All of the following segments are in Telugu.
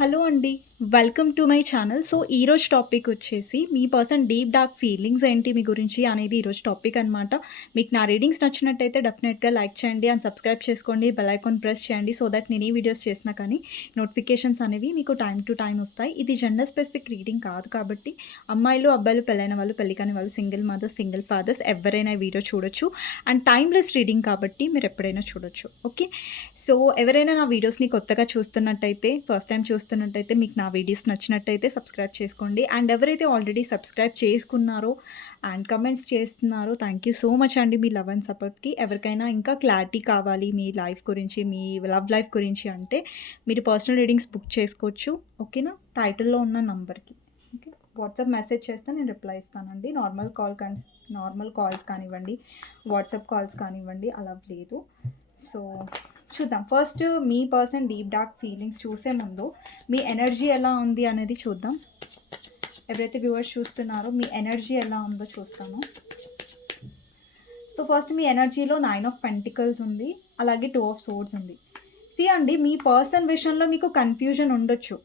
హలో అండి. Welcome to my channel. So ఈరోజు టాపిక్ వచ్చేసి మీ పర్సన్ డీప్ డార్క్ ఫీలింగ్స్ ఏంటి మీ గురించి అనేది ఈరోజు టాపిక్ అనమాట మీకు నా రీడింగ్స్ నచ్చినట్టయితే డెఫినెట్గా లైక్ చేయండి అండ్ సబ్స్క్రైబ్ చేసుకోండి. బెల్ ఐకాన్ ప్రెస్ చేయండి సో దట్ నేను ఈ వీడియోస్ చేసినా కానీ నోటిఫికేషన్స్ అనేవి మీకు టైం టు టైం వస్తాయి. ఇది జెండర్ స్పెసిఫిక్ రీడింగ్ కాదు కాబట్టి అమ్మాయిలు అబ్బాయిలు పెళ్ళైన వాళ్ళు పెళ్ళి కాని వాళ్ళు సింగిల్ మదర్స్ సింగిల్ ఫాదర్స్ ఎవరైనా వీడియో చూడొచ్చు. అండ్ టైమ్లెస్ రీడింగ్ కాబట్టి మీరు ఎప్పుడైనా చూడొచ్చు. ఓకే? సో ఎవరైనా నా వీడియోస్ని కొత్తగా చూస్తున్నట్టయితే ఫస్ట్ టైం చూస్తున్నట్టయితే మీకు నా వీడియోస్ నచ్చినట్టయితే సబ్స్క్రైబ్ చేసుకోండి. అండ్ ఎవరైతే ఆల్రెడీ సబ్స్క్రైబ్ చేసుకున్నారో అండ్ కమెంట్స్ చేస్తున్నారో థ్యాంక్ యూ సో మచ్ అండి మీ లవ్ అండ్ సపోర్ట్కి ఎవరికైనా ఇంకా క్లారిటీ కావాలి మీ లైఫ్ గురించి మీ లవ్ లైఫ్ గురించి అంటే మీరు పర్సనల్ రీడింగ్స్ బుక్ చేసుకోవచ్చు. ఓకేనా టైటిల్లో ఉన్న నంబర్కి ఓకే వాట్సాప్ మెసేజ్ చేస్తే నేను రిప్లై ఇస్తానండి. నార్మల్ కాల్ కానీ నార్మల్ కాల్స్ కానివ్వండి వాట్సాప్ కాల్స్ కానివ్వండి అలా లేదు. సో చూద్దాం. ఫస్ట్ మీ పర్సన్ డీప్ డార్క్ ఫీలింగ్స్ చూసే ముందు మీ ఎనర్జీ ఎలా ఉంది అనేది చూద్దాం. ఎవరైతే వ్యూవర్స్ చూస్తున్నారో మీ ఎనర్జీ ఎలా ఉందో చూస్తాము సో ఫస్ట్ మీ ఎనర్జీలో నైన్ ఆఫ్ పెంటికల్స్ ఉంది. అలాగే టూ ఆఫ్ సోర్స్ ఉంది. సి అండి మీ పర్సన్ విషయంలో మీకు కన్ఫ్యూజన్ ఉండొచ్చు.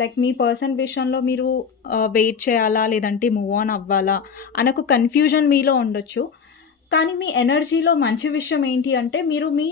లైక్ మీ పర్సన్ విషయంలో మీరు uh, వెయిట్ చేయాలా లేదంటే మూవ్ ఆన్ అవ్వాలా అనొక కన్ఫ్యూజన్ మీలో ఉండొచ్చు. కానీ మీ ఎనర్జీలో మంచి విషయం ఏంటి అంటే మీరు మీ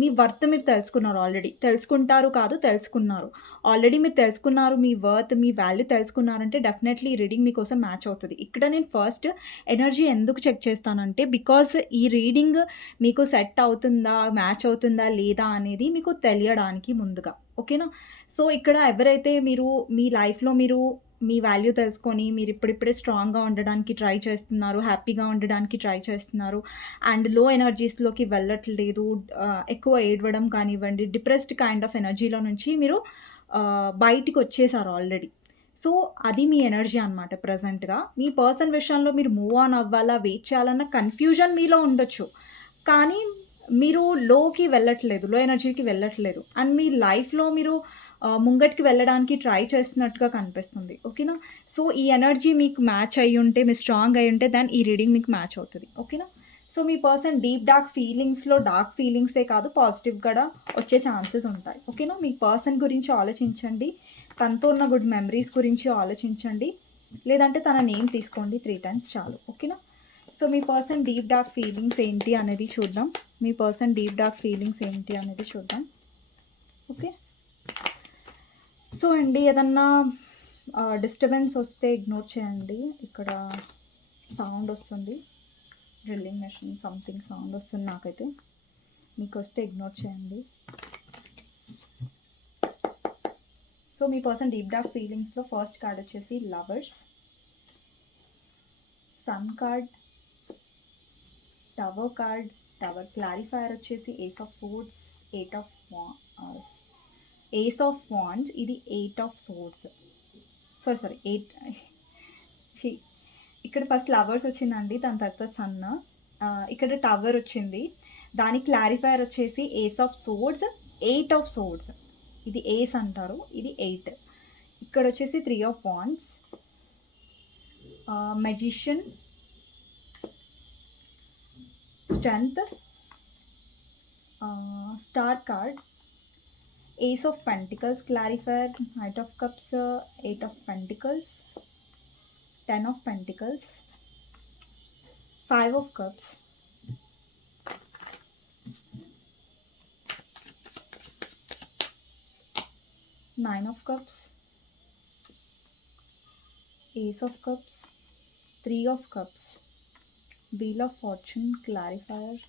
మీ వర్త్ మీరు తెలుసుకున్నారు ఆల్రెడీ. తెలుసుకుంటారు కాదు తెలుసుకున్నారు. ఆల్రెడీ మీరు తెలుసుకున్నారు మీ వర్త్ మీ వాల్యూ తెలుసుకున్నారంటే డెఫినెట్లీ ఈ రీడింగ్ మీకోసం మ్యాచ్ అవుతుంది. ఇక్కడ నేను ఫస్ట్ ఎనర్జీ ఎందుకు చెక్ చేస్తానంటే బికాస్ ఈ రీడింగ్ మీకు సెట్ అవుతుందా మ్యాచ్ అవుతుందా లేదా అనేది మీకు తెలియడానికి ముందుగా. ఓకేనా? సో ఇక్కడ ఎవరైతే మీరు మీ లైఫ్లో మీరు మీ వాల్యూ తెలుసుకొని మీరు ఇప్పుడిప్పుడే స్ట్రాంగ్గా ఉండడానికి ట్రై చేస్తున్నారు హ్యాపీగా ఉండడానికి ట్రై చేస్తున్నారు అండ్లో ఎనర్జీస్లోకి వెళ్ళట్లేదు ఎక్కువ ఏడవడం కానివ్వండి డిప్రెస్డ్ కైండ్ ఆఫ్ ఎనర్జీలో నుంచి మీరు బయటికి వచ్చేసారు ఆల్రెడీ సో అది మీ ఎనర్జీ అనమాట ప్రజెంట్గా మీ పర్సన్ విషయంలో మీరు మూవ్ ఆన్ అవ్వాలా వెయిట్ చేయాలన్న కన్ఫ్యూజన్ మీలో ఉండొచ్చు. కానీ మీరు లోకి వెళ్ళట్లేదు లో ఎనర్జీకి వెళ్ళట్లేదు. అండ్ మీ లైఫ్లో మీరు ముంగటికి వెళ్ళడానికి ట్రై చేస్తున్నట్టుగా కనిపిస్తుంది. ఓకేనా? సో ఈ ఎనర్జీ మీకు మ్యాచ్ అయ్యి ఉంటే మీరు స్ట్రాంగ్ అయి ఉంటే దాని ఈ రీడింగ్ మీకు మ్యాచ్ అవుతుంది. ఓకేనా? సో మీ పర్సన్ డీప్ డార్క్ ఫీలింగ్స్లో డార్క్ ఫీలింగ్సే కాదు పాజిటివ్ కూడా వచ్చే ఛాన్సెస్ ఉంటాయి. ఓకేనా? మీ పర్సన్ గురించి ఆలోచించండి. తనతో ఉన్న గుడ్ మెమరీస్ గురించి ఆలోచించండి. లేదంటే తన నేమ్ తీసుకోండి త్రీ టైమ్స్ చాలు. ఓకేనా? సో మీ పర్సన్ డీప్ డార్క్ ఫీలింగ్స్ ఏంటి అనేది చూద్దాం. మీ పర్సన్ డీప్ డార్క్ ఫీలింగ్స్ ఏంటి అనేది చూద్దాం. ఓకే? సో అండి ఏదన్నా డిస్టర్బెన్స్ వస్తే ఇగ్నోర్ చేయండి. ఇక్కడ సౌండ్ వస్తుంది. డ్రిల్లింగ్ మెషిన్ సంథింగ్ సౌండ్ వస్తుంది నాకైతే. మీకు వస్తే ఇగ్నోర్ చేయండి. సో మీ పర్సన్ డీప్ డార్క్ ఫీలింగ్స్లో ఫస్ట్ కార్డ్ వచ్చేసి lovers sun card tower card tower clarifier వచ్చేసి ace of suits eight of ace of wands ఇది eight of swords sorry sorry eight చి ఇక్కడ ఫస్ట్ లవర్స్ వచ్చిందండి దాని తర్వాత సన్ ఇక్కడ టవర్ వచ్చింది. దాని క్లారిఫైర్ వచ్చేసి ace of swords eight of swords ఇది ఏస్ అంటారు ఇది ఎయిట్ ఇక్కడ వచ్చేసి three of wands magician strength star card ace of pentacles clarifier. Knight of cups uh, eight of pentacles. Ten of pentacles. Five of cups. Nine of cups. Ace of cups. Three of cups. Wheel of fortune clarifier.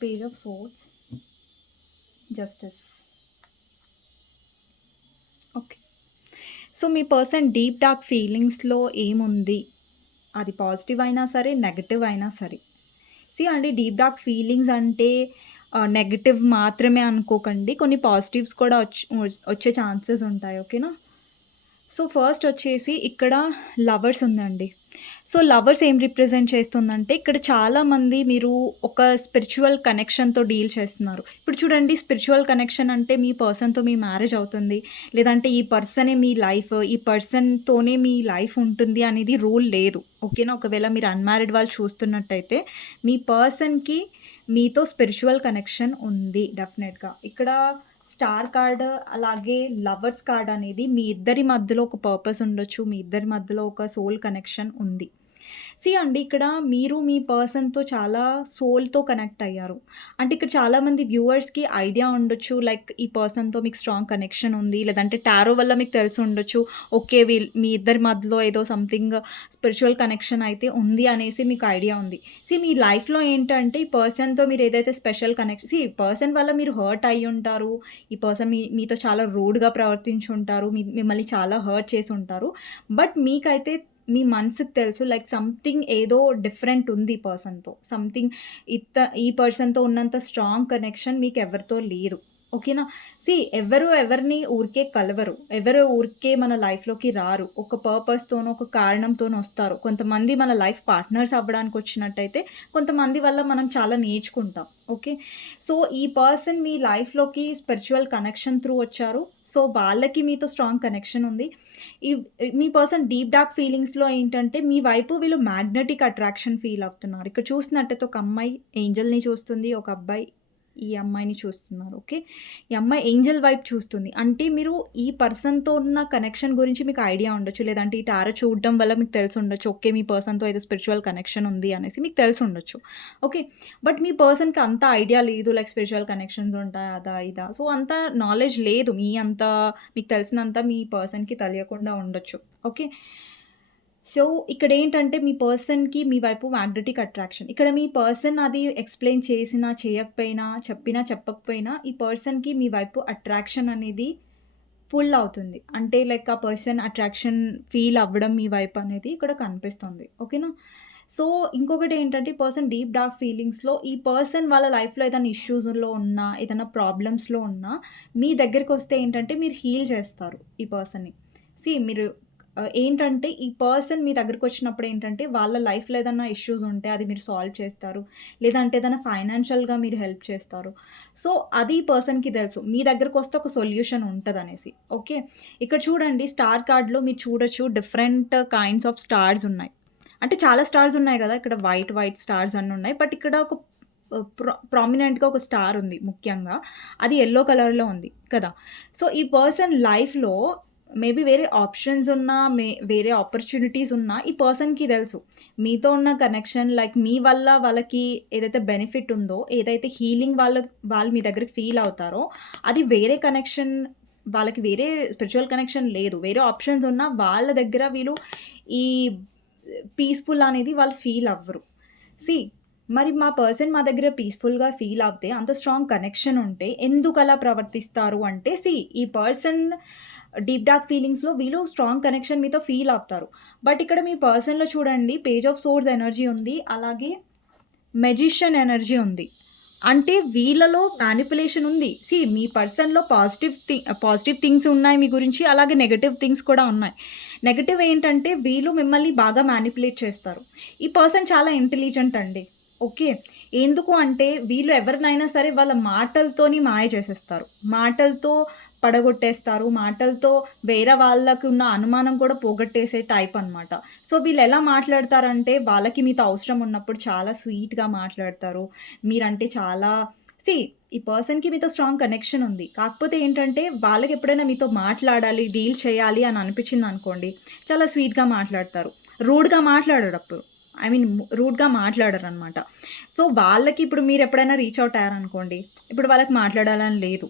Page of swords. Justice okay so me person deep dark ఫీలింగ్స్లో ఏముంది? అది పాజిటివ్ అయినా సరే నెగటివ్ అయినా సరే. సి అండి డీప్ డార్క్ ఫీలింగ్స్ అంటే నెగటివ్ మాత్రమే అనుకోకండి. కొన్ని పాజిటివ్స్ కూడా వచ్చి వచ్చే ఛాన్సెస్ ఉంటాయి ఓకేనా సో ఫస్ట్ వచ్చేసి ఇక్కడ లవర్స్ ఉందండి. సో లవర్స్ ఏం రిప్రజెంట్ చేస్తుందంటే ఇక్కడ చాలామంది మీరు ఒక స్పిరిచువల్ కనెక్షన్తో డీల్ చేస్తున్నారు. ఇప్పుడు చూడండి స్పిరిచువల్ కనెక్షన్ అంటే మీ పర్సన్తో మీ మ్యారేజ్ అవుతుంది. లేదంటే ఈ పర్సనే మీ లైఫ్ ఈ పర్సన్తోనే మీ లైఫ్ ఉంటుంది అనేది రూల్ లేదు. ఓకేనా ఒకవేళ మీరు అన్మ్యారీడ్ వాళ్ళు చూస్తున్నట్టయితే మీ పర్సన్కి మీతో స్పిరిచువల్ కనెక్షన్ ఉంది డెఫినెట్గా ఇక్కడ స్టార్ కార్డ్ అలాగే లవర్స్ కార్డ్ అనేది మీ ఇద్దరి మధ్యలో ఒక పర్పస్ ఉండొచ్చు మీ ఇద్దరి మధ్యలో ఒక సోల్ కనెక్షన్ ఉంది. సి అండి ఇక్కడ మీరు మీ పర్సన్తో చాలా సోల్తో కనెక్ట్ అయ్యారు. అంటే ఇక్కడ చాలామంది వ్యూవర్స్కి ఐడియా ఉండొచ్చు లైక్ ఈ పర్సన్తో మీకు స్ట్రాంగ్ కనెక్షన్ ఉంది లేదంటే టారో వల్ల మీకు తెలిసి ఉండొచ్చు ఓకే వీ మీ ఇద్దరి మధ్యలో ఏదో సంథింగ్ స్పిరిచువల్ కనెక్షన్ అయితే ఉంది అనేసి మీకు ఐడియా ఉంది. సి మీ లైఫ్లో ఏంటంటే ఈ పర్సన్తో మీరు ఏదైతే స్పెషల్ కనెక్షన్ సి పర్సన్ వల్ల మీరు హర్ట్ అయ్యి ఉంటారు ఈ పర్సన్ మీ మీతో చాలా రూడ్గా ప్రవర్తించి ఉంటారు మీ మిమ్మల్ని చాలా హర్ట్ చేసి ఉంటారు బట్ మీకైతే మీ మనసుకు తెలుసు లైక్ సంథింగ్ ఏదో డిఫరెంట్ ఉంది ఈ పర్సన్తో సంథింగ్ ఇత ఈ పర్సన్తో ఉన్నంత స్ట్రాంగ్ కనెక్షన్ మీకు ఎవరితో లేదు ఓకేనా సి ఎవరు ఎవరిని ఊరికే కలవరు. ఎవరు ఊరికే మన లైఫ్లోకి రారు. ఒక పర్పస్తోనో ఒక కారణంతోనో వస్తారు. కొంతమంది మన లైఫ్ పార్ట్నర్స్ అవ్వడానికి వచ్చినట్టయితే కొంతమంది వల్ల మనం చాలా నేర్చుకుంటాం. ఓకే సో ఈ పర్సన్ మీ లైఫ్లోకి స్పిరిచువల్ కనెక్షన్ త్రూ వచ్చారు. సో వాళ్ళకి మీతో స్ట్రాంగ్ కనెక్షన్ ఉంది. ఈ మీ పర్సన్ డీప్ డార్క్ ఫీలింగ్స్లో ఏంటంటే మీ వైపు వీళ్ళు మ్యాగ్నెటిక్ అట్రాక్షన్ ఫీల్ అవుతున్నారు. ఇక్కడ చూసినట్టయితే ఒక అమ్మాయి ఏంజల్ని చూస్తుంది ఒక అబ్బాయి ఈ అమ్మాయిని చూస్తున్నారు ఓకే? ఈ అమ్మాయి ఏంజల్ వైపు చూస్తుంది. అంటే మీరు ఈ పర్సన్తో ఉన్న కనెక్షన్ గురించి మీకు ఐడియా ఉండొచ్చు. లేదంటే ఈ టారో చూడడం వల్ల మీకు తెలిసి ఉండొచ్చు. ఓకే మీ పర్సన్తో ఏదో స్పిరిచువల్ కనెక్షన్ ఉంది అనేసి మీకు తెలిసి ఉండొచ్చు. ఓకే? బట్ మీ పర్సన్కి అంత ఐడియా లేదు. లైక్ స్పిరిచువల్ కనెక్షన్స్ ఉంటాయి అదా ఇదా. సో అంత నాలెడ్జ్ లేదు. మీ అంత మీకు తెలిసినంత మీ పర్సన్కి తెలియకుండా ఉండొచ్చు. ఓకే? సో ఇక్కడ ఏంటంటే మీ పర్సన్కి మీ వైపు మ్యాగ్నెటిక్ అట్రాక్షన్. ఇక్కడ మీ పర్సన్ అది ఎక్స్ప్లెయిన్ చేసినా చేయకపోయినా చెప్పినా చెప్పకపోయినా ఈ పర్సన్కి మీ వైపు అట్రాక్షన్ అనేది పుల్ అవుతుంది. అంటే లైక్ ఆ పర్సన్ అట్రాక్షన్ ఫీల్ అవ్వడం మీ వైపు అనేది ఇక్కడ కనిపిస్తుంది. ఓకేనా? సో ఇంకొకటి ఏంటంటే ఈ పర్సన్ డీప్ డార్క్ ఫీలింగ్స్లో ఈ పర్సన్ వాళ్ళ లైఫ్లో ఏదైనా ఇష్యూస్లో ఉన్నా ఏదైనా ప్రాబ్లమ్స్లో ఉన్నా మీ దగ్గరికి వస్తే ఏంటంటే మీరు హీల్ చేస్తారు ఈ పర్సన్ని. సి మీరు ఏంటంటే ఈ పర్సన్ మీ దగ్గరికి వచ్చినప్పుడు ఏంటంటే వాళ్ళ లైఫ్లో ఏదైనా ఇష్యూస్ ఉంటే అది మీరు సాల్వ్ చేస్తారు. లేదంటే ఏదైనా ఫైనాన్షియల్గా మీరు హెల్ప్ చేస్తారు. సో అది ఈ పర్సన్కి తెలుసు. మీ దగ్గరకు వస్తే ఒక సొల్యూషన్ ఉంటుంది అనేసి ఓకే? ఇక్కడ చూడండి స్టార్ కార్డ్లో మీరు చూడొచ్చు డిఫరెంట్ కైండ్స్ ఆఫ్ స్టార్స్ ఉన్నాయి. అంటే చాలా స్టార్స్ ఉన్నాయి కదా ఇక్కడ వైట్ వైట్ స్టార్స్ అన్నీ ఉన్నాయి. బట్ ఇక్కడ ఒక ప్రో ప్రామినెంట్గా ఒక స్టార్ ఉంది ముఖ్యంగా. అది ఎల్లో కలర్లో ఉంది కదా. సో ఈ పర్సన్ లైఫ్లో మేబీ వేరే ఆప్షన్స్ ఉన్నా మే వేరే ఆపర్చునిటీస్ ఉన్నా ఈ పర్సన్కి తెలుసు. మీతో ఉన్న కనెక్షన్ లైక్ మీ వల్ల వాళ్ళకి ఏదైతే బెనిఫిట్ ఉందో ఏదైతే హీలింగ్ వాళ్ళ వాళ్ళు మీ దగ్గరికి ఫీల్ అవుతారో అది వేరే కనెక్షన్ వాళ్ళకి వేరే స్పిరిచువల్ కనెక్షన్ లేదు. వేరే ఆప్షన్స్ ఉన్నా వాళ్ళ దగ్గర వీళ్ళు ఈ పీస్ఫుల్ అనేది వాళ్ళు ఫీల్ అవ్వరు. సి మరి మా పర్సన్ మా దగ్గర పీస్ఫుల్గా ఫీల్ అవుతే అంత స్ట్రాంగ్ కనెక్షన్ ఉంటే ఎందుకు అలా ప్రవర్తిస్తారు అంటే సి ఈ పర్సన్ డీప్ డార్క్ ఫీలింగ్స్లో వీళ్ళు స్ట్రాంగ్ కనెక్షన్ మీతో ఫీల్ అవుతారు. బట్ ఇక్కడ మీ పర్సన్లో చూడండి పేజ్ ఆఫ్ సోర్స్ ఎనర్జీ ఉంది అలాగే మెజిషియన్ ఎనర్జీ ఉంది. అంటే వీళ్ళలో మ్యానిపులేషన్ ఉంది. సి మీ పర్సన్లో పాజిటివ్ థింగ్ పాజిటివ్ థింగ్స్ ఉన్నాయి మీ గురించి అలాగే నెగటివ్ థింగ్స్ కూడా ఉన్నాయి. నెగటివ్ ఏంటంటే వీళ్ళు మిమ్మల్ని బాగా మ్యానిపులేట్ చేస్తారు. ఈ పర్సన్ చాలా ఇంటెలిజెంట్ అండి. ఓకే? ఎందుకు అంటే వీళ్ళు ఎవరినైనా సరే వాళ్ళ మాటలతోని మాయ చేసేస్తారు. మాటలతో పడగొట్టేస్తారు. మాటలతో వేరే వాళ్ళకి ఉన్న అనుమానం కూడా పోగొట్టేసే టైప్ అనమాట సో వీళ్ళు ఎలా మాట్లాడతారంటే వాళ్ళకి మీతో అవసరం ఉన్నప్పుడు చాలా స్వీట్గా మాట్లాడతారు. మీరంటే చాలా సి ఈ పర్సన్కి మీతో స్ట్రాంగ్ కనెక్షన్ ఉంది. కాకపోతే ఏంటంటే వాళ్ళకి ఎప్పుడైనా మీతో మాట్లాడాలి డీల్ చేయాలి అని అనిపించింది అనుకోండి చాలా స్వీట్గా మాట్లాడతారు. రూడ్గా మాట్లాడేటప్పుడు ఐ మీన్ రూడ్గా మాట్లాడరు అనమాట సో వాళ్ళకి ఇప్పుడు మీరు ఎప్పుడైనా రీచ్ అవుట్ అయ్యారనుకోండి ఇప్పుడు వాళ్ళకి మాట్లాడాలని లేదు.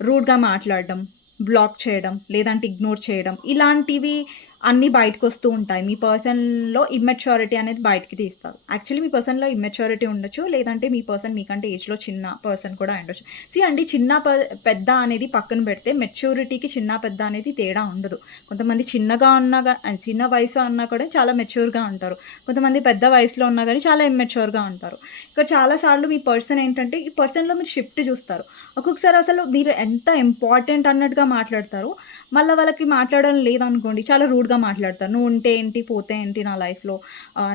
రూడ్గా మాట్లాడడం బ్లాక్ చేయడం లేదంటే ఇగ్నోర్ చేయడం ఇలాంటివి అన్నీ బయటకు వస్తూ ఉంటాయి. మీ పర్సన్లో ఇమ్మెచ్యూరిటీ అనేది బయటకి తీస్తారు. యాక్చువల్లీ మీ పర్సన్లో ఇమ్మెచ్యూరిటీ ఉండొచ్చు లేదంటే మీ పర్సన్ మీకంటే ఏజ్లో చిన్న పర్సన్ కూడా ఉండొచ్చు. సి అండి చిన్న ప- పెద్ద అనేది పక్కన పెడితే మెచ్యూరిటీకి చిన్న పెద్ద అనేది తేడా ఉండదు. కొంతమంది చిన్నగా ఉన్నా చిన్న వయసు అన్నా కూడా చాలా మెచ్యూర్గా ఉంటారు. కొంతమంది పెద్ద వయసులో ఉన్నా కానీ చాలా ఇమ్మెచ్యూర్గా ఉంటారు. ఇక్కడ చాలాసార్లు మీ పర్సన్ ఏంటంటే ఈ పర్సన్లో మీరు షిఫ్ట్ చూస్తారు. ఒక్కొక్కసారి అసలు మీరు ఎంత ఇంపార్టెంట్ అన్నట్టుగా మాట్లాడతారు. మళ్ళీ వాళ్ళకి మాట్లాడడం లేదనుకోండి చాలా రూడ్గా మాట్లాడతారు. నువ్వు ఉంటే ఏంటి? పోతే ఏంటి నా లైఫ్లో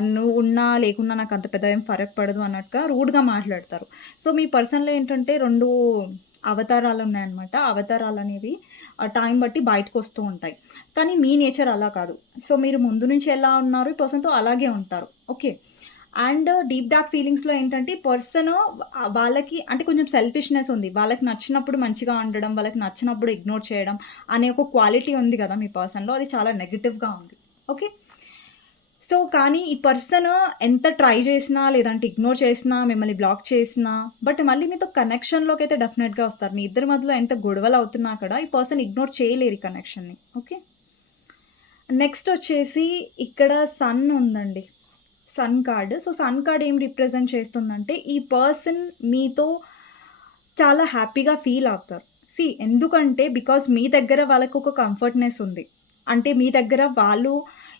నువ్వు ఉన్నా లేకున్నా నాకు అంత పెద్ద ఏం ఫరక్ పడదు అన్నట్టుగా రూడ్గా మాట్లాడతారు. సో మీ పర్సన్లో ఏంటంటే రెండు అవతారాలు ఉన్నాయన్నమాట. అవతారాలు అనేవి టైం బట్టి బయటకు వస్తూ ఉంటాయి. కానీ మీ నేచర్ అలా కాదు. సో మీరు ముందు నుంచి ఎలా ఉన్నారు? ఈ పర్సన్తో అలాగే ఉంటారు. ఓకే? అండ్ డీప్ డార్క్ ఫీలింగ్స్‌లో ఏంటంటే పర్సన్ వాళ్ళకి అంటే కొంచెం సెల్ఫిష్‌నెస్ ఉంది. వాళ్ళకి నచ్చినప్పుడు మంచిగా ఉండడం, వాళ్ళకి నచ్చినప్పుడు ఇగ్నోర్ చేయడం అనే ఒక క్వాలిటీ ఉంది కదా మీ పర్సన్‌లో అది చాలా నెగిటివ్గా ఉంది. ఓకే. సో, కానీ ఈ పర్సన్ ఎంత ట్రై చేసినా, లేదంటే ఇగ్నోర్ చేసినా, మిమ్మల్ని బ్లాక్ చేసినా, బట్ మళ్ళీ మీతో కనెక్షన్లోకి అయితే డెఫినెట్‌గా వస్తారు. మీ ఇద్దరి మధ్యలో ఎంత గొడవలు అవుతున్నా కూడా ఈ పర్సన్ ఇగ్నోర్ చేయలేరు ఈ కనెక్షన్‌ని. ఓకే. నెక్స్ట్ వచ్చేసి ఇక్కడ సన్ ఉందండి. Sun card. So, sun card ఏం రిప్రజెంట్ చేస్తుందంటే ఈ పర్సన్ మీతో చాలా హ్యాపీగా ఫీల్ అవుతారు. సీ ఎందుకంటే బికాజ్ మీ దగ్గర వాళ్ళకు ఒక కంఫర్ట్‌నెస్ ఉంది. అంటే మీ దగ్గర వాళ్ళు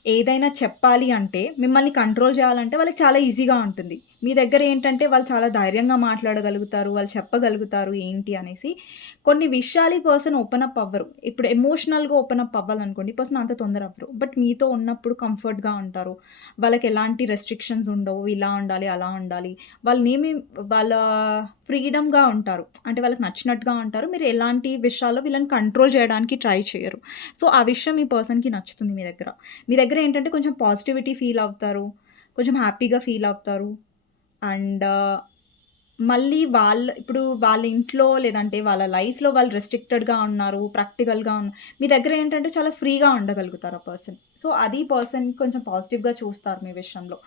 ఏదైనా చెప్పాలి అంటే మిమ్మల్ని కంట్రోల్ చేయాలంటే వాళ్ళకి చాలా ఈజీగా ఉంటుంది. మీ దగ్గర ఏంటంటే వాళ్ళు చాలా ధైర్యంగా మాట్లాడగలుగుతారు. వాళ్ళు చెప్పగలుగుతారు ఏంటి అనేసి. కొన్ని విషయాలు ఈ పర్సన్ ఓపెన్ అప్ అవ్వరు. ఇప్పుడు ఎమోషనల్‌గా ఓపెన్ అప్ అవ్వాలనుకోండి ఈ పర్సన్ అంత తొందర అవ్వరు. బట్ మీతో ఉన్నప్పుడు కంఫర్ట్‌గా ఉంటారు. వాళ్ళకి ఎలాంటి రెస్ట్రిక్షన్స్ ఉండవు. ఇలా ఉండాలి, అలా ఉండాలి. వాళ్ళనేమి వాళ్ళ ఫ్రీడమ్‌గా ఉంటారు. అంటే వాళ్ళకి నచ్చినట్టుగా ఉంటారు. మీరు ఎలాంటి విషయాల్లో వీళ్ళని కంట్రోల్ చేయడానికి ట్రై చేయరు. సో, ఆ విషయం ఈ పర్సన్‌కి నచ్చుతుంది మీ దగ్గర. మీ దగ్గర ఏంటంటే కొంచెం పాజిటివిటీ ఫీల్ అవుతారు. కొంచెం హ్యాపీగా ఫీల్ అవుతారు. అండ్ మళ్ళీ వాళ్ళ ఇప్పుడు వాళ్ళ ఇంట్లో లేదంటే వాళ్ళ లైఫ్‌లో వాళ్ళు రెస్ట్రిక్టెడ్‌గా ఉన్నారు. ప్రాక్టికల్‌గా ఉన్న మీ దగ్గర ఏంటంటే చాలా ఫ్రీగా ఉండగలుగుతారు ఆ పర్సన్. సో, అది పర్సన్ కొంచెం పాజిటివ్‌గా చూస్తారు మీ విషయంలో.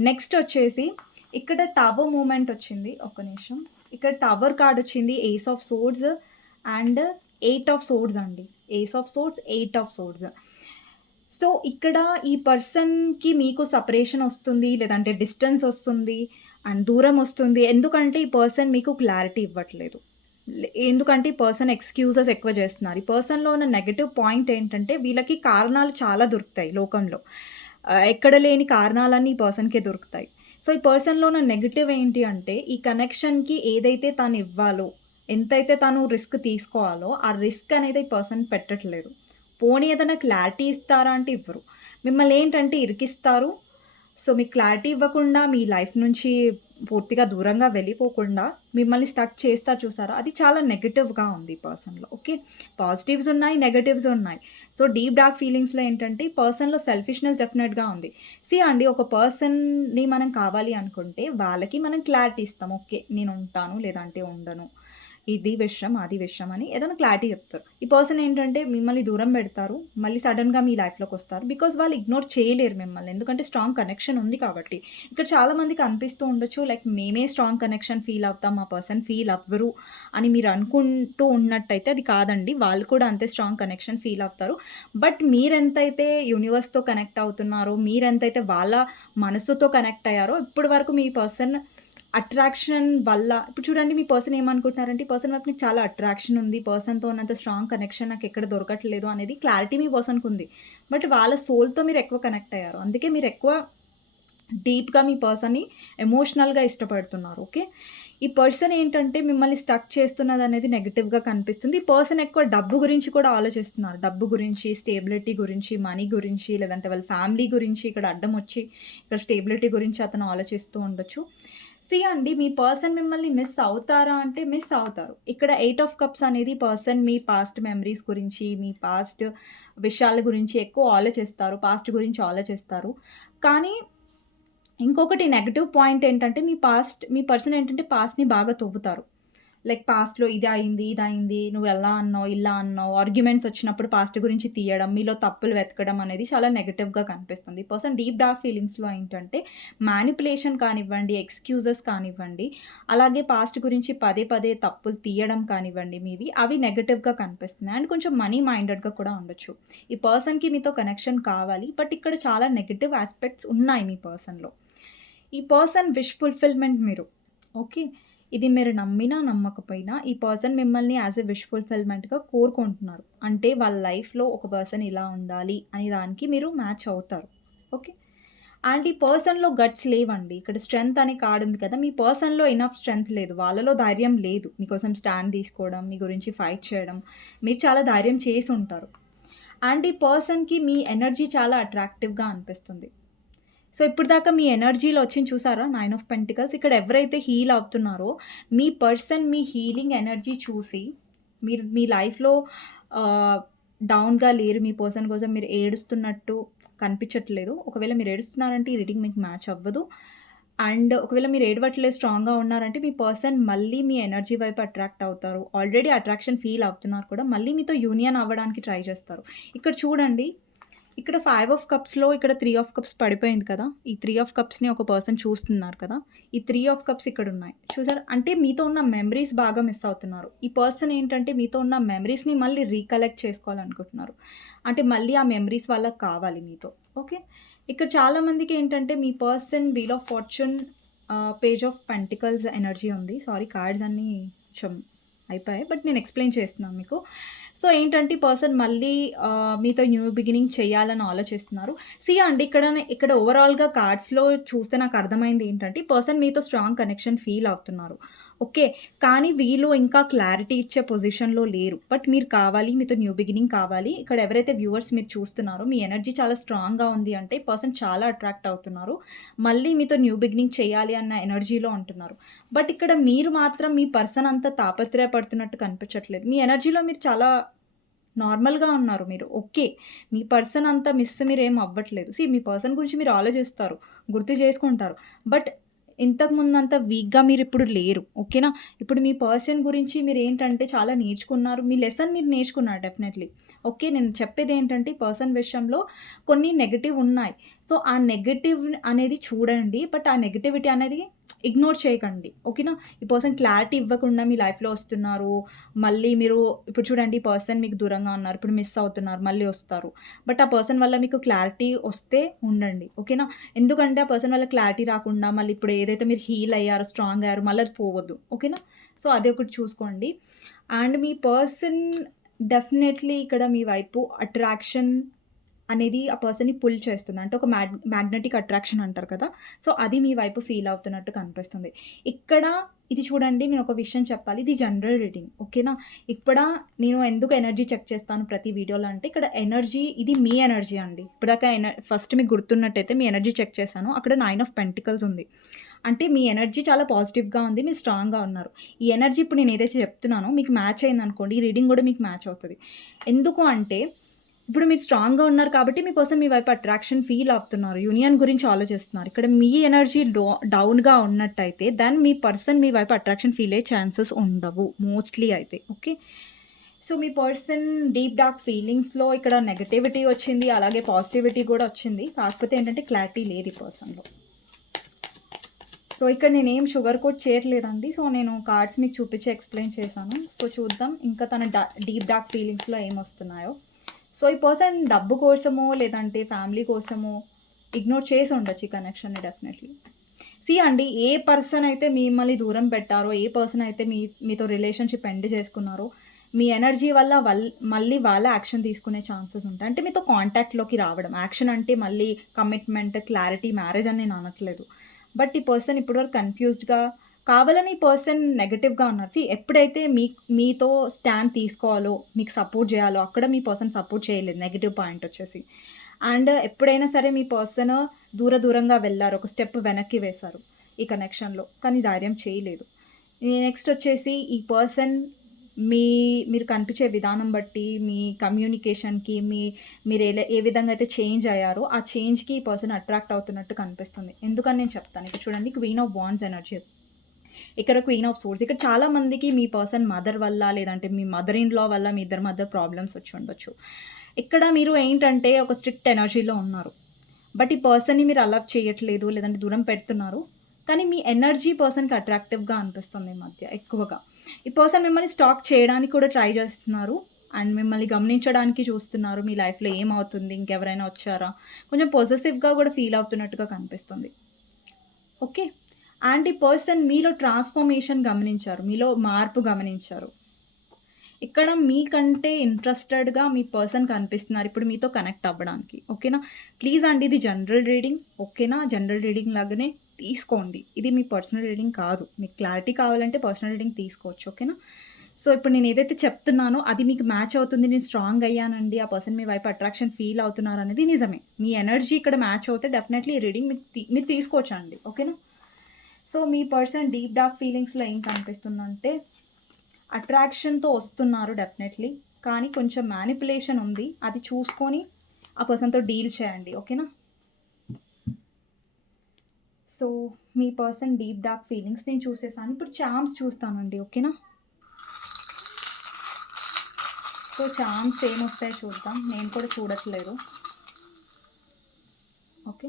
నెక్స్ట్ వచ్చేసి ఇక్కడ టవర్ మూమెంట్ వచ్చింది. ఒక్క నిమిషం. ఇక్కడ టవర్ కార్డ్ వచ్చింది. Ace of swords and eight of swords అండి. Ace of swords, eight of swords. So, ఇక్కడ ఈ పర్సన్‌కి మీకు సపరేషన్ వస్తుంది. లేదంటే డిస్టెన్స్ వస్తుంది. అండ్ దూరం వస్తుంది. ఎందుకంటే ఈ పర్సన్ మీకు క్లారిటీ ఇవ్వట్లేదు. ఎందుకంటే ఈ పర్సన్ ఎక్స్‌క్యూజెస్ ఎక్కువ చేస్తున్నారు. ఈ పర్సన్‌లో ఉన్న నెగటివ్ పాయింట్ ఏంటంటే వీళ్ళకి కారణాలు చాలా దొరుకుతాయి లోకంలో. ఎక్కడ లేని కారణాలన్నీ ఈ పర్సన్‌కే దొరుకుతాయి. సో, ఈ పర్సన్‌లో ఉన్న నెగిటివ్ ఏంటి అంటే ఈ కనెక్షన్‌కి ఏదైతే తను ఇవ్వాలో, ఎంతైతే తను రిస్క్ తీసుకోవాలో ఆ రిస్క్ అనేది ఈ పర్సన్ పెట్టట్లేదు. పోనీ ఏదైనా క్లారిటీ ఇస్తారా అంటే ఇవ్వరు. మిమ్మల్ని ఏంటంటే ఇరికిస్తారు. సో, మీకు క్లారిటీ ఇవ్వకుండా మీ లైఫ్ నుంచి పూర్తిగా దూరంగా వెళ్ళిపోకుండా మిమ్మల్ని స్టక్ చేస్తా చూసారా? అది చాలా నెగటివ్గా ఉంది పర్సన్‌లో. ఓకే. పాజిటివ్స్ ఉన్నాయి. నెగటివ్స్ ఉన్నాయి. సో, డీప్ డార్క్ ఫీలింగ్స్‌లో ఏంటంటే పర్సన్‌లో సెల్ఫిష్‌నెస్ డెఫినెట్‌గా ఉంది. సి అండి ఒక పర్సన్‌ని మనం కావాలి అనుకుంటే వాళ్ళకి మనం క్లారిటీ ఇస్తాం. ఓకే. నేను ఉంటాను. లేదంటే ఉండను. ఇది విషయం, అది విషయం అని ఏదైనా క్లారిటీ చెప్తారు. ఈ పర్సన్ ఏంటంటే మిమ్మల్ని దూరం పెడతారు. మళ్ళీ సడన్గా మీ లైఫ్‌లోకి వస్తారు. బికాజ్ వాళ్ళు ఇగ్నోర్ చేయలేరు మిమ్మల్ని. ఎందుకంటే స్ట్రాంగ్ కనెక్షన్ ఉంది కాబట్టి. ఇక్కడ చాలామందికి అనిపిస్తూ ఉండొచ్చు లైక్ మేమే స్ట్రాంగ్ కనెక్షన్ ఫీల్ అవుతాం. మా పర్సన్ ఫీల్ అవ్వరు అని మీరు అనుకుంటూ ఉన్నట్టయితే అది కాదండి. వాళ్ళు కూడా అంతే స్ట్రాంగ్ కనెక్షన్ ఫీల్ అవుతారు. బట్ మీరెంతైతే యూనివర్స్‌తో కనెక్ట్ అవుతున్నారో, మీరెంతైతే వాళ్ళ మనసుతో కనెక్ట్ అయ్యారో ఇప్పటి వరకు మీ పర్సన్ అట్రాక్షన్ వల్ల ఇప్పుడు చూడండి మీ పర్సన్ ఏమనుకుంటున్నారంటే పర్సన్ వైపు మీకు చాలా అట్రాక్షన్ ఉంది. పర్సన్‌తో ఉన్నంత స్ట్రాంగ్ కనెక్షన్ నాకు ఎక్కడ దొరకట్లేదు అనేది క్లారిటీ మీ పర్సన్‌కి ఉంది. బట్ వాళ్ళ సోల్‌తో మీరు ఎక్కువ కనెక్ట్ అయ్యారు. అందుకే మీరు ఎక్కువ డీప్‌గా మీ పర్సన్‌ని ఎమోషనల్‌గా ఇష్టపడుతున్నారు. ఓకే. ఈ పర్సన్ ఏంటంటే మిమ్మల్ని స్టక్ చేస్తున్నది అనేది నెగిటివ్గా కనిపిస్తుంది. ఈ పర్సన్ ఎక్కువ డబ్బు గురించి కూడా ఆలోచిస్తున్నారు. డబ్బు గురించి, స్టేబిలిటీ గురించి, మనీ గురించి లేదంటే వాళ్ళ ఫ్యామిలీ గురించి ఇక్కడ అడ్డం వచ్చి ఇక్కడ స్టేబిలిటీ గురించి అతను ఆలోచిస్తూ ఉండొచ్చు. సీ అండి మీ పర్సన్ మిమ్మల్ని మిస్ అవుతారా అంటే మిస్ అవుతారు. ఇక్కడ ఎయిట్ ఆఫ్ కప్స్ అనేది పర్సన్ మీ పాస్ట్ మెమరీస్ గురించి, మీ పాస్ట్ విషయాల గురించి ఎక్కువ ఆలోచిస్తారు. పాస్ట్ గురించి ఆలోచిస్తారు. కానీ ఇంకొకటి నెగటివ్ పాయింట్ ఏంటంటే మీ పాస్ట్ మీ పర్సన్ ఏంటంటే పాస్ట్‌ని బాగా తవ్వుతారు. లైక్ పాస్ట్‌లో ఇది అయింది, ఇది అయింది. నువ్వు ఎలా అన్నావు, ఇలా అన్నావు. ఆర్గ్యుమెంట్స్ వచ్చినప్పుడు పాస్ట్ గురించి తీయడం, మీలో తప్పులు వెతకడం అనేది చాలా నెగటివ్గా కనిపిస్తుంది. పర్సన్ డీప్ డార్క్ ఫీలింగ్స్‌లో ఏంటంటే మ్యానిపులేషన్ కానివ్వండి, ఎక్స్‌క్యూజెస్ కానివ్వండి, అలాగే పాస్ట్ గురించి పదే పదే తప్పులు తీయడం కానివ్వండి మీవి అవి నెగటివ్గా కనిపిస్తున్నాయి. అండ్ కొంచెం మనీ మైండెడ్‌గా కూడా ఉండొచ్చు. ఈ పర్సన్‌కి మీతో కనెక్షన్ కావాలి. బట్ ఇక్కడ చాలా నెగటివ్ ఆస్పెక్ట్స్ ఉన్నాయి మీ పర్సన్‌లో. ఈ పర్సన్ విష్ ఫుల్‌ఫిల్‌మెంట్ మీరు. ఓకే. ఇది మీరు నమ్మినా, నమ్మకపోయినా ఈ పర్సన్ మిమ్మల్ని యాస్ ఎ విష్ ఫుల్‌ఫిల్‌మెంట్‌గా కోరుకుంటున్నారు. అంటే వాళ్ళ లైఫ్‌లో ఒక పర్సన్ ఇలా ఉండాలి అనే దానికి మీరు మ్యాచ్ అవుతారు. ఓకే. అండ్ ఈ పర్సన్‌లో గట్స్ లేవండి. ఇక్కడ స్ట్రెంగ్త్ అనే కార్డు ఉంది కదా! మీ పర్సన్‌లో ఇనఫ్ స్ట్రెంగ్త్ లేదు. వాళ్ళలో ధైర్యం లేదు. మీకోసం స్టాండ్ తీసుకోవడం, మీ గురించి ఫైట్ చేయడం. మీరు చాలా ధైర్యం చేసి ఉంటారు. అండ్ ఈ పర్సన్‌కి మీ ఎనర్జీ చాలా అట్రాక్టివ్‌గా అనిపిస్తుంది. సో, ఇప్పుడు దాకా మీ ఎనర్జీలో వచ్చింది చూసారా? నైన్ ఆఫ్ పెంటికల్స్ ఇక్కడ ఎవరైతే హీల్ అవుతున్నారో మీ పర్సన్ మీ హీలింగ్ ఎనర్జీ చూసి మీరు మీ లైఫ్‌లో డౌన్‌గా లేరు. మీ పర్సన్ కోసం మీరు ఏడుస్తున్నట్టు కనిపించట్లేదు. ఒకవేళ మీరు ఏడుస్తున్నారంటే ఈ రీడింగ్ మీకు మ్యాచ్ అవ్వదు. అండ్ ఒకవేళ మీరు ఏడవట్లేదు స్ట్రాంగ్‌గా ఉన్నారంటే మీ పర్సన్ మళ్ళీ మీ ఎనర్జీ వైపు అట్రాక్ట్ అవుతారు. ఆల్రెడీ అట్రాక్షన్ ఫీల్ అవుతున్నారు కూడా మళ్ళీ మీతో యూనియన్ అవ్వడానికి ట్రై చేస్తారు. ఇక్కడ చూడండి. ఇక్కడ ఫైవ్ ఆఫ్ కప్స్‌లో ఇక్కడ త్రీ ఆఫ్ కప్స్ పడిపోయింది కదా! ఈ త్రీ ఆఫ్ కప్స్‌ని ఒక పర్సన్ చూస్తున్నారు కదా! ఈ త్రీ ఆఫ్ కప్స్ ఇక్కడ ఉన్నాయి చూసారు అంటే మీతో ఉన్న మెమరీస్ బాగా మిస్ అవుతున్నారు. ఈ పర్సన్ ఏంటంటే మీతో ఉన్న మెమరీస్‌ని మళ్ళీ రీకలెక్ట్ చేసుకోవాలనుకుంటున్నారు. అంటే మళ్ళీ ఆ మెమరీస్ వాళ్ళకి కావాలి మీతో. ఓకే. ఇక్కడ చాలామందికి ఏంటంటే మీ person wheel of fortune page of pentacles energy ఉంది. సారీ కార్డ్స్ అన్నీ కొంచెం అయిపోయాయి. బట్ నేను ఎక్స్‌ప్లెయిన్ చేస్తున్నాను మీకు. సో, ఏంటంటే ఈ పర్సన్ మళ్ళీ మీతో న్యూ బిగినింగ్ చేయాలని ఆలోచిస్తున్నారు. సి అండి ఇక్కడ ఇక్కడ ఓవరాల్‌గా కార్డ్స్‌లో చూస్తే నాకు అర్థమైంది ఏంటంటే పర్సన్ మీతో స్ట్రాంగ్ కనెక్షన్ ఫీల్ అవుతున్నారు. ఓకే. కానీ వీళ్ళు ఇంకా క్లారిటీ ఇచ్చే పొజిషన్‌లో లేరు. బట్ మీరు కావాలి మీతో న్యూ బిగినింగ్ కావాలి. ఇక్కడ ఎవరైతే వ్యూవర్స్ మీరు చూస్తున్నారో మీ ఎనర్జీ చాలా స్ట్రాంగ్‌గా ఉంది అంటే ఈ పర్సన్ చాలా అట్రాక్ట్ అవుతున్నారు. మళ్ళీ మీతో న్యూ బిగినింగ్ చేయాలి అన్న ఎనర్జీలో ఉంటున్నారు. బట్ ఇక్కడ మీరు మాత్రం మీ పర్సన్ అంత తాపత్రయపడుతున్నట్టు కనిపించట్లేదు. మీ ఎనర్జీలో మీరు చాలా నార్మల్‌గా ఉన్నారు మీరు. ఓకే. మీ పర్సన్ అంత మిస్ మీరు ఏం అవ్వట్లేదు. సి మీ పర్సన్ గురించి మీరు ఆలోచిస్తారు. గుర్తు చేసుకుంటారు. బట్ ఇంతకు అంత వీక్‌గా మీరిప్పుడు లేరు. ఓకేనా? ఇప్పుడు మీ పర్సన్ గురించి మీరు ఏంటంటే చాలా నేర్చుకున్నారు. మీ లెసన్ మీరు నేర్చుకున్నారు డెఫినెట్‌లీ. ఓకే. నేను చెప్పేది ఏంటంటే పర్సన్ విషయంలో కొన్ని నెగిటివ్ ఉన్నాయి. సో, ఆ నెగిటివ్ అనేది చూడండి. బట్ ఆ నెగటివిటీ అనేది ఇగ్నోర్ చేయకండి. ఓకేనా? ఈ పర్సన్ క్లారిటీ ఇవ్వకుండా మీ లైఫ్‌లో వస్తున్నారు. మళ్ళీ మీరు ఇప్పుడు చూడండి ఈ పర్సన్ మీకు దూరంగా ఉన్నారు. ఇప్పుడు మిస్ అవుతున్నారు. మళ్ళీ వస్తారు. బట్ ఆ పర్సన్ వల్ల మీకు క్లారిటీ వస్తే ఉండండి. ఓకేనా? ఎందుకంటే ఆ పర్సన్ వల్ల క్లారిటీ రాకుండా మళ్ళీ ఇప్పుడు ఏదైతే మీరు హీల్ అయ్యారో, స్ట్రాంగ్ అయ్యారో మళ్ళీ అది పోవద్దు. ఓకేనా? సో, అది ఒకటి చూసుకోండి. అండ్ మీ పర్సన్ డెఫినెట్‌లీ ఇక్కడ మీ వైపు అట్రాక్షన్ అనేది ఆ పర్సన్‌ని పుల్ చేస్తుంది. అంటే ఒక మ్యాగ్ మ్యాగ్నెటిక్ అట్రాక్షన్ అంటారు కదా! సో, అది మీ వైపు ఫీల్ అవుతున్నట్టు కనిపిస్తుంది. ఇక్కడ ఇది చూడండి నేను ఒక విషయం చెప్పాలి. ఇది జనరల్ రీడింగ్. ఓకేనా? ఇక్కడ నేను ఎందుకు ఎనర్జీ చెక్ చేస్తాను ప్రతి వీడియోలో అంటే ఇక్కడ ఎనర్జీ ఇది మీ ఎనర్జీ అండి. ఇప్పుడాక ఎన ఫస్ట్ మీకు గుర్తున్నట్టయితే మీ ఎనర్జీ చెక్ చేశాను. అక్కడ నైన్ ఆఫ్ పెంటికల్స్ ఉంది. అంటే మీ ఎనర్జీ చాలా పాజిటివ్‌గా ఉంది. మీరు స్ట్రాంగ్‌గా ఉన్నారు. ఈ ఎనర్జీ ఇప్పుడు నేను ఏదైతే చెప్తున్నానో మీకు మ్యాచ్ అయిందనుకోండి. ఈ రీడింగ్ కూడా మీకు మ్యాచ్ అవుతుంది ఎందుకు అంటే ఇప్పుడు మీరు స్ట్రాంగ్‌గా ఉన్నారు కాబట్టి మీ మీ వైపు అట్రాక్షన్ ఫీల్ అవుతున్నారు. యూనియన్ గురించి ఆలోచిస్తున్నారు. ఇక్కడ మీ ఎనర్జీ డో డౌన్‌గా ఉన్నట్టయితే దెన్ మీ పర్సన్ మీ వైపు అట్రాక్షన్ ఫీల్ అయ్యే ఛాన్సెస్ ఉండవు. మోస్ట్‌లీ అయితే. ఓకే. సో, మీ పర్సన్ డీప్ డార్క్ ఫీలింగ్స్‌లో ఇక్కడ నెగటివిటీ వచ్చింది. అలాగే పాజిటివిటీ కూడా వచ్చింది. కాకపోతే ఏంటంటే క్లారిటీ లేదు ఈ పర్సన్‌లో. సో, ఇక్కడ నేనేం షుగర్ కోట్ చేయట్లేదండి. సో, నేను కార్డ్స్ మీకు చూపించి ఎక్స్‌ప్లెయిన్ చేశాను. సో, చూద్దాం ఇంకా తన డీప్ డార్క్ ఫీలింగ్స్‌లో ఏమొస్తున్నాయో. సో, ఈ పర్సన్ డబ్బు కోసమో లేదంటే ఫ్యామిలీ కోసమో ఇగ్నోర్ చేసి ఉండొచ్చు ఈ కనెక్షన్‌ని డెఫినెట్‌లీ. సీ అండి ఏ పర్సన్ అయితే మిమ్మల్ని దూరం పెట్టారో, ఏ పర్సన్ అయితే మీ మీతో రిలేషన్‌షిప్ ఎండ్ చేసుకున్నారో మీ ఎనర్జీ వల్ల వల్ మళ్ళీ వాళ్ళ యాక్షన్ తీసుకునే ఛాన్సెస్ ఉంటాయి. అంటే మీతో కాంటాక్ట్‌లోకి రావడం. యాక్షన్ అంటే మళ్ళీ కమిట్మెంట్, క్లారిటీ, మ్యారేజ్ అని నేను అనట్లేదు. బట్ ఈ పర్సన్ ఇప్పటివరకు కన్‌ఫ్యూజ్డ్‌గా కావాలని ఈ పర్సన్ నెగటివ్గా ఉన్నారు. సీ ఎప్పుడైతే మీ మీతో స్టాండ్ తీసుకోవాలో, మీకు సపోర్ట్ చేయాలో అక్కడ మీ పర్సన్ సపోర్ట్ చేయలేదు. నెగెటివ్ పాయింట్ వచ్చేసి. అండ్ ఎప్పుడైనా సరే మీ పర్సన్ దూర దూరంగా వెళ్ళారు ఒక స్టెప్ వెనక్కి వేశారు ఈ కనెక్షన్‌లో. కానీ ధైర్యం చేయలేదు. నెక్స్ట్ వచ్చేసి ఈ పర్సన్ మీ మీరు కనిపించే విధానం బట్టి మీ కమ్యూనికేషన్‌కి మీ మీరు ఏ ఏ విధంగా అయితే చేంజ్ అయ్యారో ఆ చేంజ్‌కి ఈ పర్సన్ అట్రాక్ట్ అవుతున్నట్టు కనిపిస్తుంది. ఎందుకని నేను చెప్తాను. ఇక్కడ చూడండి క్వీన్ ఆఫ్ బాండ్స్ ఎనర్జీ. ఇక్కడ క్వీన్ ఆఫ్ సోర్స్ ఇక్కడ చాలా మందికి మీ పర్సన్ మదర్ వల్ల లేదంటే మీ మదర్ ఇన్ లా వల్ల మీ ఇద్దరి మధ్య ప్రాబ్లమ్స్ వచ్చి ఉండొచ్చు. ఇక్కడ మీరు ఏంటంటే ఒక స్ట్రిక్ట్ ఎనర్జీలో ఉన్నారు. బట్ ఈ పర్సన్‌ని మీరు అలవ్ చేయట్లేదు లేదంటే దూరం పెడుతున్నారు. కానీ మీ ఎనర్జీ పర్సన్‌కి అట్రాక్టివ్‌గా అనిపిస్తుంది ఈ మధ్య ఎక్కువగా. ఈ పర్సన్ మిమ్మల్ని స్టాక్ చేయడానికి కూడా ట్రై చేస్తున్నారు. అండ్ మిమ్మల్ని గమనించడానికి చూస్తున్నారు. మీ లైఫ్‌లో ఏమవుతుంది? ఇంకెవరైనా వచ్చారా? కొంచెం పొసెసివ్‌గా కూడా ఫీల్ అవుతున్నట్టుగా కనిపిస్తుంది. ఓకే. అండ్ ఈ పర్సన్ మీలో ట్రాన్స్‌ఫర్మేషన్ గమనించారు. మీలో మార్పు గమనించారు. ఇక్కడ మీకంటే ఇంట్రెస్టెడ్‌గా మీ పర్సన్ కనిపిస్తున్నారు. ఇప్పుడు మీతో కనెక్ట్ అవ్వడానికి. ఓకేనా? ప్లీజ్ అండి ఇది జనరల్ రీడింగ్. ఓకేనా? జనరల్ రీడింగ్ లాగానే తీసుకోండి. ఇది మీ పర్సనల్ రీడింగ్ కాదు. మీకు క్లారిటీ కావాలంటే పర్సనల్ రీడింగ్ తీసుకోవచ్చు. ఓకేనా? సో, ఇప్పుడు నేను ఏదైతే చెప్తున్నానో అది మీకు మ్యాచ్ అవుతుంది. నేను స్ట్రాంగ్ అయ్యానండి. ఆ పర్సన్ మీ వైపు అట్రాక్షన్ ఫీల్ అవుతున్నారు అనేది నిజమే. మీ ఎనర్జీ ఇక్కడ మ్యాచ్ అవుతే డెఫినెట్‌లీ రీడింగ్ మీకు మీరు మీరు తీసుకోవచ్చండి. ఓకేనా? సో, మీ పర్సన్ డీప్ డార్క్ ఫీలింగ్స్‌లో ఏం కనిపిస్తుందంటే అట్రాక్షన్‌తో వస్తున్నారు డెఫినెట్‌లీ. కానీ కొంచెం మ్యానిపులేషన్ ఉంది. అది చూసుకొని ఆ పర్సన్‌తో డీల్ చేయండి. ఓకేనా? సో మీ పర్సన్ డీప్ డార్క్ ఫీలింగ్స్ నేను చూసేసాను ఇప్పుడు చామ్స్ చూస్తానండి ఓకేనా సో చామ్స్ ఏమొస్తాయో చూద్దాం నేను కూడా చూడట్లేదు ఓకే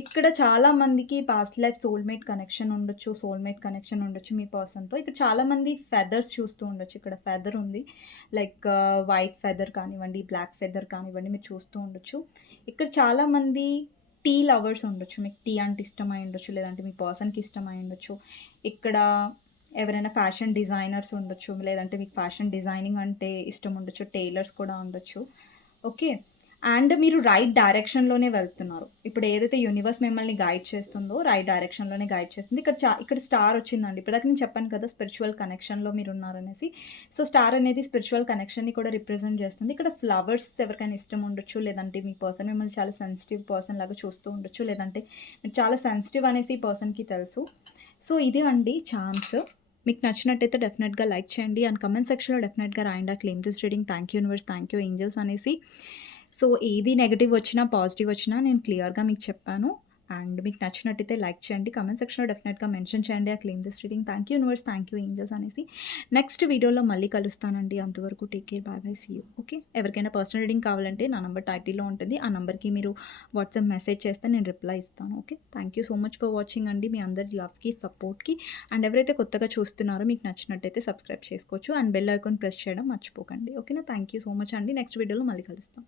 ఇక్కడ చాలా మందికి పాస్ట్ లైఫ్ సోల్మేట్ కనెక్షన్ ఉండొచ్చు సోల్మేట్ కనెక్షన్ ఉండొచ్చు మీ పర్సన్తో ఇక్కడ చాలా మంది ఫెదర్స్ చూస్తూ ఉండొచ్చు. ఇక్కడ ఫెదర్ ఉంది. లైక్ వైట్ ఫెదర్ కానివ్వండి బ్లాక్ ఫెదర్ కానివ్వండి మీరు చూస్తూ ఉండొచ్చు. ఇక్కడ చాలా మంది టీ లవర్స్ ఉండొచ్చు. మీకు టీ అంటే ఇష్టమై ఉండొచ్చు లేదంటే మీ పర్సన్కి ఇష్టమై ఉండొచ్చు. ఇక్కడ ఎవరైనా ఫ్యాషన్ డిజైనర్స్ ఉండొచ్చు లేదంటే మీకు ఫ్యాషన్ డిజైనింగ్ అంటే ఇష్టం ఉండొచ్చు టైలర్స్ కూడా ఉండొచ్చు. ఓకే అండ్ మీరు రైట్ డైరెక్షన్లోనే వెళ్తున్నారు. ఇప్పుడు ఏదైతే యూనివర్స్ మిమ్మల్ని గైడ్ చేస్తుందో రైట్ డైరెక్షన్లోనే గైడ్ చేస్తుంది. ఇక్కడ చా ఇక్కడ స్టార్ వచ్చిందండి. ఇప్పటిదాకా నేను చెప్పాను కదా స్పిరిచువల్ కనెక్షన్లో మీరు ఉన్నారనేసి. సో స్టార్ అనేది స్పిరిచువల్ కనెక్షన్ని కూడా రిప్రజెంట్ చేస్తుంది. ఇక్కడ ఫ్లవర్స్ ఎవరికైనా ఇష్టం ఉండొచ్చు లేదంటే మీ పర్సన్ మిమ్మల్ని చాలా సెన్సిటివ్ పర్సన్ లాగా చూస్తూ ఉండొచ్చు లేదంటే మీరు చాలా సెన్సిటివ్ అనేసి ఈ పర్సన్కి తెలుసు. సో ఇది అండి ఛాన్స్ మీకు నచ్చినట్టయితే డెఫినెట్గా లైక్ చేయండి. అండ్ కమెంట్ సెక్షన్లో డెఫినెట్గా రాయండి. ఆ claim this reading thank you universe thank you angels అనేసి. సో ఏది నెగిటివ్ వచ్చినా పాజిటివ్ వచ్చినా నేను క్లియర్గా మీకు చెప్పాను. అండ్ మీకు నచ్చినట్టయితే లైక్ చేయండి. కమెంట్ సెక్షన్లో డెఫినెట్గా మెన్షన్ చేయండి. ఆ claim this reading thank you universe thank you angels అనేసి. నెక్స్ట్ వీడియోలో మళ్ళీ కలుస్తానండి. అంతవరకు take care bye bye see you okay ఎవరికైనా పర్సనల్ రీడింగ్ కావాలంటే నా నంబర్ టైటిల్లో ఉంటుంది. ఆ నెంబర్కి మీరు వాట్సాప్ మెసేజ్ చేస్తే నేను రిప్లై ఇస్తాను. Okay thank you so much for watching అండి. మీ అందరి లవ్కి సపోర్ట్కి అండ్ ఎవరైతే కొత్తగా చూస్తున్నారో మీకు నచ్చినట్టయితే సబ్స్క్రైబ్ చేసుకోవచ్చు. అండ్ బెల్ ఐకాన్ ప్రెస్ చేయడం మర్చిపోకండి. ఓకేనా థ్యాంక్ యూ సో మచ్ అండి. నెక్స్ట్ వీడియోలో మళ్ళీ కలుస్తాం.